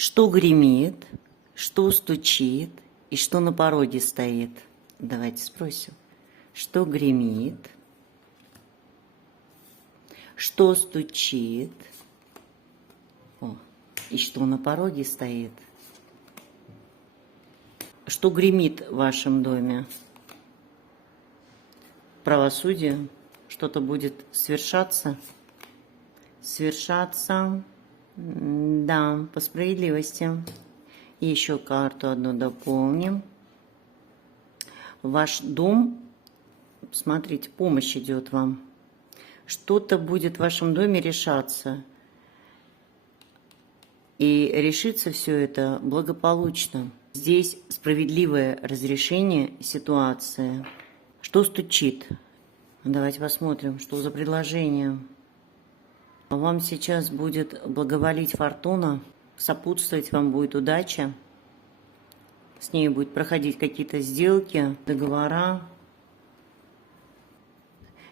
Что гремит, что стучит и что на пороге стоит? Давайте спросим. Что гремит, что стучит, и что на пороге стоит? Что гремит в вашем доме? Правосудие? Что-то будет свершаться? Свершаться, да, по справедливости. И еще карту одну дополним. Ваш дом, смотрите, помощь идет вам. Что-то будет в вашем доме решаться. И решится все это благополучно. Здесь справедливое разрешение ситуации. Что стучит? Давайте посмотрим, что за предложение. Вам сейчас будет благоволить фортуна, сопутствовать вам будет удача. С ней будут проходить какие-то сделки, договора.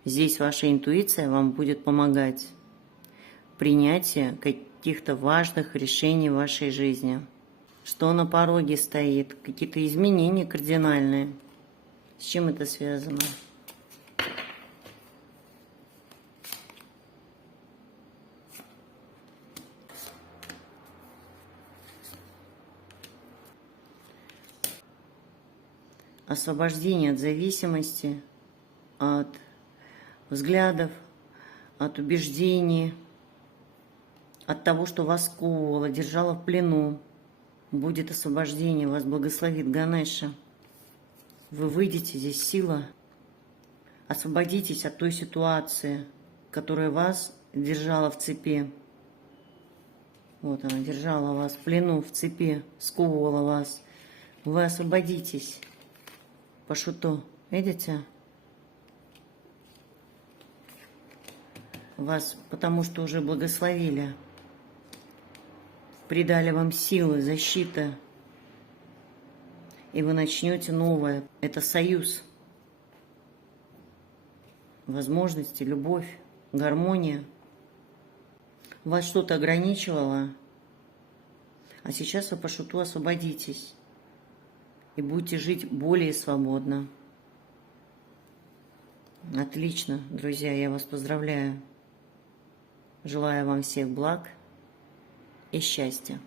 Здесь ваша интуиция вам будет помогать в принятии каких-то важных решений в вашей жизни. Что на пороге стоит? Какие-то изменения кардинальные. С чем это связано? Освобождение от зависимости, от взглядов, от убеждений, от того, что вас сковывало, держало в плену. Будет освобождение, вас благословит Ганеша. Вы выйдете, здесь сила. Освободитесь от той ситуации, которая вас держала в цепи. Вот она держала вас в плену, в цепи, сковывала вас. Вы освободитесь. Пашуто, видите? Вас, потому что уже благословили. Придали вам силы, защиты. И вы начнете новое. Это союз. Возможности, любовь, гармония. Вас что-то ограничивало. А сейчас вы по шуту освободитесь. И будете жить более свободно. Отлично, друзья, я вас поздравляю. Желаю вам всех благ и счастья.